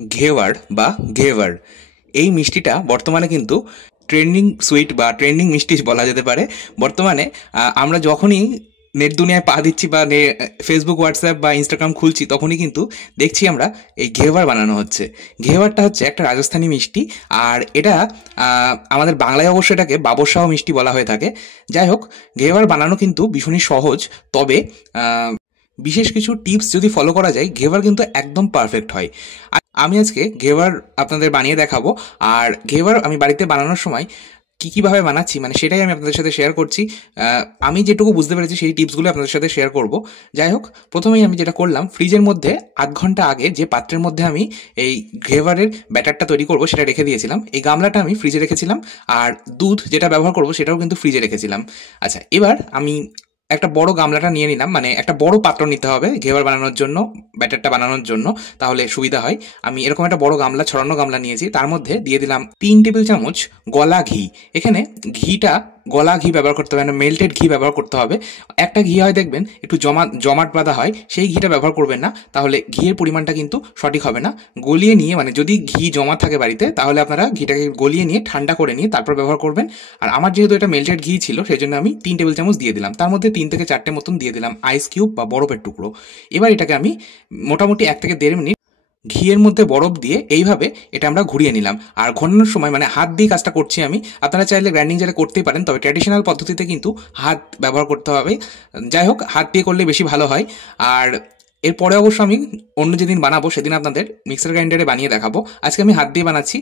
ঘেওয়ার বা ঘেভার এই মিষ্টিটা বর্তমানে কিন্তু ট্রেন্ডিং সুইট বা ট্রেন্ডিং মিষ্টি বলা যেতে পারে। বর্তমানে আমরা যখনই নেট দুনিয়ায় পা দিচ্ছি বা ফেসবুক, হোয়াটসঅ্যাপ বা ইনস্টাগ্রাম খুলছি, তখনই কিন্তু দেখছি আমরা এই ঘেভার বানানো হচ্ছে। ঘেভারটা হচ্ছে একটা রাজস্থানী মিষ্টি, আর এটা আমাদের বাংলায় অবশ্য এটাকে বাবরশাহ মিষ্টি বলা হয়ে থাকে। যাই হোক, ঘেভার বানানো কিন্তু ভীষণই সহজ, তবে বিশেষ কিছু টিপস যদি ফলো করা যায়, ঘেভার কিন্তু একদম পারফেক্ট হয়। আমি আজকে ঘেভার আপনাদের বানিয়ে দেখাবো। আর ঘেভার আমি বাড়িতে বানানোর সময় কীভাবে বানাচ্ছি মানে সেটাই আমি আপনাদের সাথে শেয়ার করছি। আমি যেটুকু বুঝতে পেরেছি সেই টিপসগুলো আপনাদের সাথে শেয়ার করব। যাই হোক, প্রথমেই আমি যেটা করলাম, ফ্রিজের মধ্যে আধ ঘন্টা আগে যে পাত্রের মধ্যে আমি এই ঘেভারের ব্যাটারটা তৈরি করব সেটা রেখে দিয়েছিলাম। এই গামলাটা আমি ফ্রিজে রেখেছিলাম, আর দুধ যেটা ব্যবহার করব সেটাও কিন্তু ফ্রিজে রেখেছিলাম। আচ্ছা, এবার আমি একটা বড় গামলাটা নিয়ে নিলাম, মানে একটা বড় পাত্র নিতে হবে ঘেভার বানানোর জন্য, ব্যাটারটা বানানোর জন্য, তাহলে সুবিধা হয়। আমি এরকম একটা বড় গামলা, ছড়ানো গামলা নিয়েছি। তার মধ্যে দিয়ে দিলাম 3 টেবিল চামচ গলা ঘি। এখানে ঘিটা গলা ঘি ব্যবহার করতে হবে, মানে মেল্টেড ঘি ব্যবহার করতে হবে। একটা ঘি হয় দেখবেন একটু জমাট বাঁধা হয়, সেই ঘিটা ব্যবহার করবেন না, তাহলে ঘিয়ের পরিমাণটা কিন্তু সঠিক হবে না। গলিয়ে নিয়ে, মানে যদি ঘি জমা থাকে বাড়িতে, তাহলে আপনারা ঘিটাকে গলিয়ে নিয়ে ঠান্ডা করে নিয়ে তারপর ব্যবহার করবেন। আর আমার যেহেতু এটা মেল্টেড ঘি ছিল, সেই জন্য আমি 3 টেবিল চামচ দিয়ে দিলাম। তার মধ্যে 3 থেকে 4টে মতন দিয়ে দিলাম আইস কিউব বা বরফের টুকরো। এবার এটাকে আমি মোটামুটি 1 থেকে 1.5 মিনিট ঘিয়ের মধ্যে বরফ দিয়ে এইভাবে এটা আমরা ঘুরিয়ে নিলাম। আর ঘোরানোর সময় মানে হাত দিয়ে কাজটা করছি আমি, আপনারা চাইলে গ্রাইন্ডিং জারে করতেই পারেন, তবে ট্র্যাডিশনাল পদ্ধতিতে কিন্তু হাত ব্যবহার করতে হবে। যাই হোক, হাত দিয়ে করলে বেশি ভালো হয়। আর এরপরে অবশ্য আমি অন্য যেদিন বানাবো সেদিন আপনাদের মিক্সার গ্রাইন্ডারে বানিয়ে দেখাবো। আজকে আমি হাত দিয়ে বানাচ্ছি।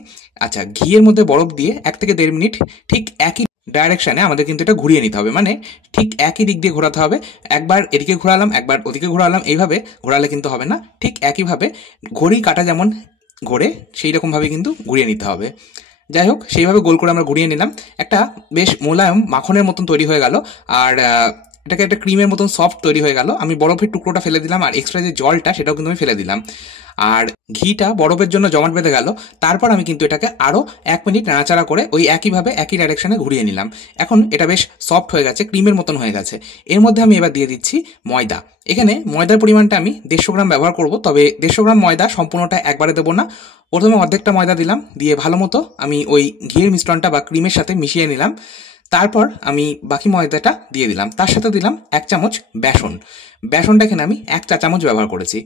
আচ্ছা, ঘিয়ের মধ্যে বরফ দিয়ে 1 থেকে 1.5 মিনিট ঠিক একই ডাইরেকশানে আমাদের কিন্তু এটা ঘুরিয়ে নিতে হবে, মানে ঠিক একই দিক দিয়ে ঘোরাতে হবে। একবার এদিকে ঘোরালাম, একবার ওদিকে ঘোরালাম, এইভাবে ঘোরালে কিন্তু হবে না। ঠিক একইভাবে ঘড়ি কাটা যেমন ঘোরে, সেই রকমভাবে কিন্তু ঘুরিয়ে নিতে হবে। যাই হোক, সেইভাবে গোল করে আমরা ঘুরিয়ে নিলাম। একটা বেশ মোলায়েম মাখনের মতন তৈরি হয়ে গেল। আর এটাকে একটা ক্রিমের মতন সফট তৈরি হয়ে গেল। আমি বরফের টুকরোটা ফেলে দিলাম, আর এক্সট্রা যে জলটা সেটাও কিন্তু আমি ফেলে দিলাম। আর ঘিটা বরফের জন্য জমাট বেঁধে গেল। তারপর আমি কিন্তু এটাকে আরও 1 মিনিট নাড়াচাড়া করে ওই একইভাবে একই ডাইরেকশনে ঘুরিয়ে নিলাম। এখন এটা বেশ সফট হয়ে গেছে, ক্রিমের মতন হয়ে গেছে। এর মধ্যে আমি এবার দিয়ে দিচ্ছি ময়দা। এখানে ময়দার পরিমাণটা আমি 150 গ্রাম ব্যবহার করব, তবে 150 গ্রাম ময়দা সম্পূর্ণটা একবারে দেবো না। প্রথমে অর্ধেকটা ময়দা দিলাম, দিয়ে ভালো মতো আমি ওই ঘিয়ের মিশ্রণটা বা ক্রিমের সাথে মিশিয়ে নিলাম। তারপর আমি বাকি ময়দাটা দিয়ে দিলাম, তার সাথে দিলাম 1 চামচ বেসন। বেসনটা এখানে আমি 1 চা চামচ ব্যবহার করেছি।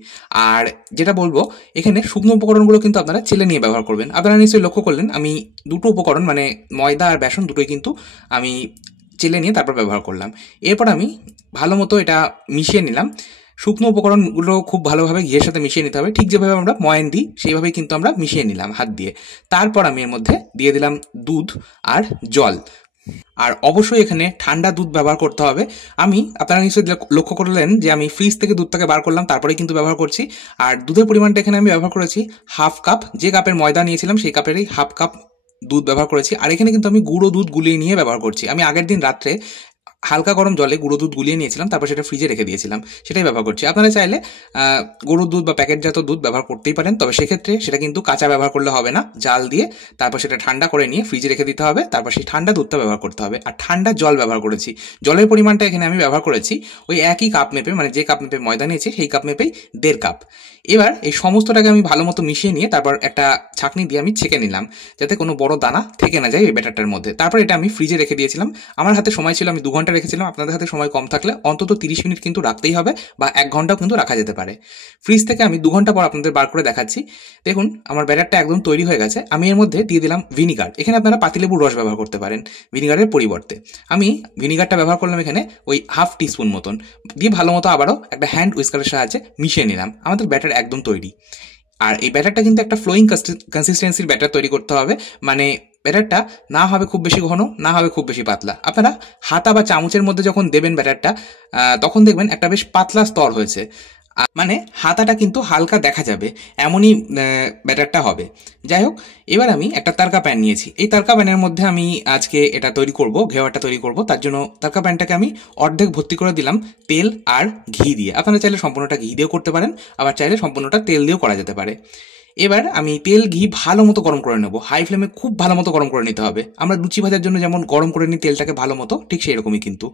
আর যেটা বলবো, এখানে শুকনো উপকরণগুলো কিন্তু আপনারা চেলে নিয়ে ব্যবহার করবেন। আপনারা নিশ্চয়ই লক্ষ্য করলেন আমি দুটো উপকরণ মানে ময়দা আর বেসন দুটোই কিন্তু আমি চেলে নিয়ে তারপর ব্যবহার করলাম। এরপর আমি ভালো মতো এটা মিশিয়ে নিলাম। শুকনো উপকরণগুলো খুব ভালোভাবে ঘিয়ের সাথে মিশিয়ে নিতে হবে, ঠিক যেভাবে আমরা ময়ান দিই সেইভাবেই কিন্তু আমরা মিশিয়ে নিলাম হাত দিয়ে। তারপর আমি এর মধ্যে দিয়ে দিলাম দুধ আর জল। আর অবশ্যই এখানে ঠান্ডা দুধ ব্যবহার করতে হবে। আপনারা নিশ্চয়ই লক্ষ্য করলেন যে আমি ফ্রিজ থেকে দুধটাকে বার করলাম, তারপরে কিন্তু ব্যবহার করছি। আর দুধের পরিমাণটা এখানে আমি ব্যবহার করেছি হাফ কাপ। যে কাপের ময়দা নিয়েছিলাম সেই কাপেরই হাফ কাপ দুধ ব্যবহার করেছি। আর এখানে কিন্তু আমি গুঁড়ো দুধ গুলিয়ে নিয়ে ব্যবহার করছি। আমি আগের দিন রাত্রে হালকা গরম জলে গুঁড়ো দুধ গুলিয়ে নিয়েছিলাম, তারপর সেটা ফ্রিজে রেখে দিয়েছিলাম, সেটাই ব্যবহার করছি। আপনারা চাইলে গরুর দুধ বা প্যাকেটজাত দুধ ব্যবহার করতেই পারেন, তবে সেক্ষেত্রে সেটা কিন্তু কাঁচা ব্যবহার করলে হবে না। জাল দিয়ে তারপর সেটা ঠান্ডা করে নিয়ে ফ্রিজে রেখে দিতে হবে, তারপর সেই ঠান্ডা দুধটা ব্যবহার করতে হবে। আর ঠান্ডা জল ব্যবহার করেছি। জলের পরিমাণটা এখানে আমি ব্যবহার করেছি ওই একই কাপ মেপে, মানে যে কাপ মেপে ময়দা নিয়েছি সেই কাপ মেপেই 1.5 কাপ। এবার এই সমস্তটাকে আমি ভালো মতো মিশিয়ে নিয়ে তারপর একটা ছাঁকনি দিয়ে আমি ছেঁকে নিলাম, যাতে কোনো বড় দানা থেকে না যায় এই ব্যাটারটার মধ্যে। তারপর এটা আমি ফ্রিজে রেখে দিয়েছিলাম। আমার হাতে সময় ছিল, আমি 2 ঘন্টা রেখেছিলাম। আপনাদের হাতে সময় কম থাকলে অন্তত 30 মিনিট কিন্তু রাখতেই হবে, বা 1 ঘন্টাও কিন্তু রাখা যেতে পারে। ফ্রিজ থেকে আমি 2 ঘন্টা পর আপনাদের বার করে দেখাচ্ছি। দেখুন আমার ব্যাটারটা একদম তৈরি হয়ে গেছে। আমি এর মধ্যে দিয়ে দিলাম ভিনিগার। এখানে আপনারা পাতিলেবুর রস ব্যবহার করতে পারেন ভিনিগারের পরিবর্তে। আমি ভিনিগারটা ব্যবহার করলাম এখানে ওই হাফ টিস্পুন মতন, দিয়ে ভালো মতো আবারও একটা হ্যান্ড উইস্কারের সাহায্যে মিশিয়ে নিলাম। আমাদের ব্যাটার একদম তৈরি। আর এই ব্যাটারটা কিন্তু একটা ফ্লোয়িং কনসিস্টেন্সির ব্যাটার তৈরি করতে হবে, মানে ব্যাটারটা না হবে খুব বেশি ঘন, না হবে খুব বেশি পাতলা। আপনারা হাতা বা চামচের মধ্যে যখন দেবেন ব্যাটারটা, তখন দেখবেন একটা বেশ পাতলা স্তর হয়েছে, মানে হাতাটা কিন্তু হালকা দেখা যাবে, এমনই ব্যাটারটা হবে। যাই হোক, এবার আমি একটা তারকা প্যান নিয়েছি। এই তারকা প্যানের মধ্যে আমি আজকে এটা তৈরি করব, ঘেওয়াটা তৈরি করব। তার জন্য তারকা প্যানটাকে আমি অর্ধেক ভর্তি করে দিলাম তেল আর ঘি দিয়ে। আপনারা চাইলে সম্পূর্ণটা ঘি দিয়েও করতে পারেন, আবার চাইলে সম্পূর্ণটা তেল দিয়েও করা যেতে পারে। এবার আমি তেল ঘি ভালো মতো গরম করে নেব, হাই ফ্লেমে খুব ভালো মতো গরম করে নিতে হবে। আমরা লুচি ভাজার জন্য যেমন গরম করে নিই তেলটাকে ভালো মতো, ঠিক সেই রকমই কিন্তু।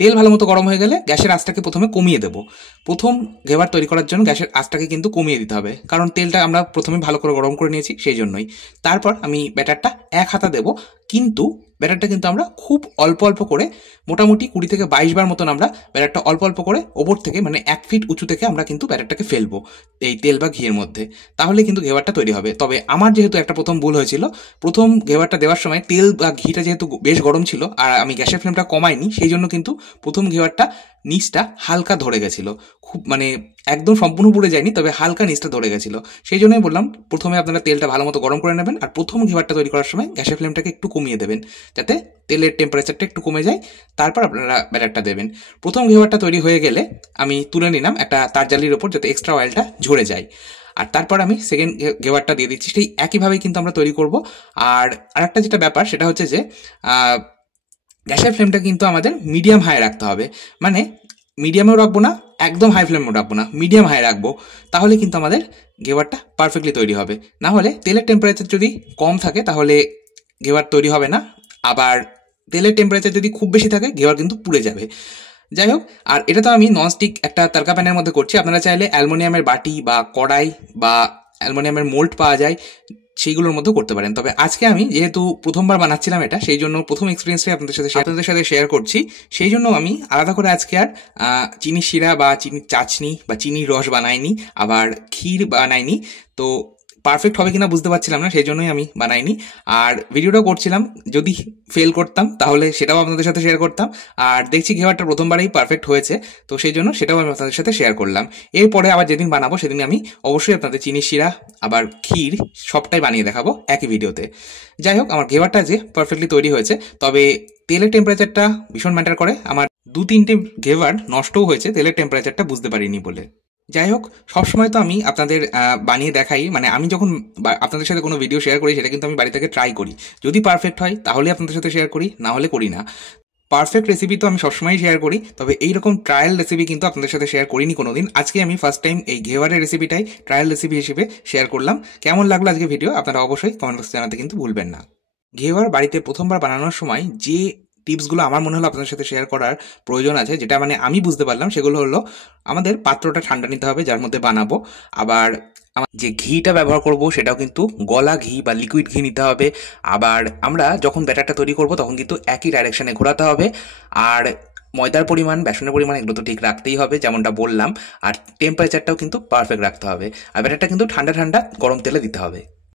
তেল ভালো মতো গরম হয়ে গেলে গ্যাসের আঁচটাকে প্রথমে কমিয়ে দেবো। প্রথম ঘেবার তৈরি করার জন্য গ্যাসের আঁচটাকে কিন্তু কমিয়ে দিতে হবে, কারণ তেলটা আমরা প্রথমে ভালো করে গরম করে নিয়েছি সেই জন্যই। তারপর আমি ব্যাটারটা এক হাতা দেবো, কিন্তু ব্যাটারটা কিন্তু আমরা খুব অল্প অল্প করে, মোটামুটি 20 থেকে 22 বার মতন আমরা ব্যাটারটা অল্প অল্প করে ওপর থেকে, মানে 1 ফিট উঁচু থেকে আমরা কিন্তু ব্যাটারটাকে ফেলবো এই তেল বা ঘিয়ের মধ্যে, তাহলে কিন্তু ঘেবারটা তৈরি হবে। তবে আমার যেহেতু একটা প্রথম ভুল হয়েছিল, প্রথম ঘেবারটা দেওয়ার সময় তেল বা ঘিটা যেহেতু বেশ গরম ছিল আর আমি গ্যাসের ফ্লেমটা কমাইনি, সেই জন্য কিন্তু প্রথম ঘেবারটা নিচটা হালকা ধরে গেছিলো, খুব মানে একদম সম্পূর্ণ পুড়ে যায়নি, তবে হালকা নিচটা ধরে গেছিলো। সেই জন্যই বললাম প্রথমে আপনারা তেলটা ভালো মতো গরম করে নেবেন, আর প্রথম ঘেবারটা তৈরি করার সময় গ্যাসের ফ্লেমটাকে একটু কমিয়ে দেবেন, যাতে তেলের টেম্পারেচারটা একটু কমে যায়, তারপর আপনারা ব্যাটারটা দেবেন। প্রথম ঘেবারটা তৈরি হয়ে গেলে আমি তুলে নিলাম একটা তারজালির ওপর, যাতে এক্সট্রা অয়েলটা ঝরে যায়। আর তারপর আমি সেকেন্ড ঘেবারটা দিয়ে দিচ্ছি, সেই একইভাবেই কিন্তু আমরা তৈরি করব। আর আরেকটা যেটা ব্যাপার সেটা হচ্ছে যে গ্যাসের ফ্লেমটা কিন্তু আমাদের মিডিয়াম হাই রাখতে হবে, মানে মিডিয়ামেও রাখবো না, একদম হাই ফ্লেমেও রাখবো না, মিডিয়াম হাই রাখবো, তাহলে কিন্তু আমাদের ঘেবারটা পারফেক্টলি তৈরি হবে। না হলে তেলের টেম্পারেচার যদি কম থাকে তাহলে ঘেবার তৈরি হবে না, আবার তেলের টেম্পারেচার যদি খুব বেশি থাকে ঘেবার কিন্তু পুড়ে যাবে। যাই হোক, আর এটা তো আমি ননস্টিক একটা তারকা প্যানের মধ্যে করছি, আপনারা চাইলে অ্যালুমিনিয়ামের বাটি বা কড়াই বা অ্যালুমিনিয়ামের মোল্ড পাওয়া যায়, সেইগুলোর মধ্যেও করতে পারেন। তবে আজকে আমি যেহেতু প্রথমবার বানাচ্ছিলাম এটা, সেই জন্য প্রথম এক্সপিরিয়েন্সটাই আপনাদের সাথে শেয়ার করছি। সেই জন্য আমি আলাদা করে আজকে আর চিনির শিরা বা চিনির চাশনি বা চিনির রস বানাইনি, আবার ক্ষীর বানাইনি। তো পারফেক্ট হবে কিনা বুঝতে পারছিলাম না, সেই জন্যই আমি বানাইনি। আর ভিডিওটা করছিলাম, যদি ফেল করতাম তাহলে সেটাও আপনাদের সাথে শেয়ার করতাম। আর দেখছি ঘেবারটা প্রথমবারেই পারফেক্ট হয়েছে, তো সেই জন্য সেটাও আমি আপনাদের সাথে শেয়ার করলাম। এরপরে আবার যেদিন বানাবো সেদিন আমি অবশ্যই আপনাদের চিনির শিরা আবার ক্ষীর সবটাই বানিয়ে দেখাবো একই ভিডিওতে। যাই হোক, আমার ঘেবারটা যে পারফেক্টলি তৈরি হয়েছে, তবে তেলের টেম্পারেচারটা ভীষণ ম্যাটার করে। আমার 2-3টে ঘেবার নষ্টও হয়েছে তেলের টেম্পারেচারটা বুঝতে পারিনি বলে। যাই হোক, সবসময় তো আমি আপনাদের বানিয়ে দেখাই, মানে আমি যখন আপনাদের সাথে কোনো ভিডিও শেয়ার করি সেটা কিন্তু আমি বাড়ি থেকে ট্রাই করি, যদি পারফেক্ট হয় তাহলে আপনাদের সাথে শেয়ার করি, না হলে করি না। পারফেক্ট রেসিপি তো আমি সবসময়ই শেয়ার করি, তবে এইরকম ট্রায়াল রেসিপি কিন্তু আপনাদের সাথে শেয়ার করিনি কোনোদিন। আজকে আমি ফার্স্ট টাইম এই ঘেবারের রেসিপিটাই ট্রায়াল রেসিপি হিসেবে শেয়ার করলাম। কেমন লাগলো আজকে ভিডিও আপনারা অবশ্যই কমেন্ট বক্সে জানাতে কিন্তু ভুলবেন না। ঘেবার বাড়িতে প্রথমবার বানানোর সময় যে টিপসগুলো আমার মনে হলো আপনাদের সাথে শেয়ার করার প্রয়োজন আছে, যেটা মানে আমি বুঝতে পারলাম, সেগুলো হলো আমাদের পাত্রটা ঠান্ডা নিতে হবে যার মধ্যে বানাবো, আবার যে ঘিটা ব্যবহার করব সেটাও কিন্তু গলা ঘি বা লিকুইড ঘি নিতে হবে, আবার আমরা যখন ব্যাটারটা তৈরি করব তখন কিন্তু একই ডাইরেকশনে ঘোরাতে হবে, আর ময়দার পরিমাণ, বেসনের পরিমাণ এগুলো তো ঠিক রাখতেই হবে যেমনটা বললাম, আর টেম্পারেচারটাও কিন্তু পারফেক্ট রাখতে হবে, আর ব্যাটারটা কিন্তু ঠান্ডা ঠান্ডা গরম তেলে দিতে হবে।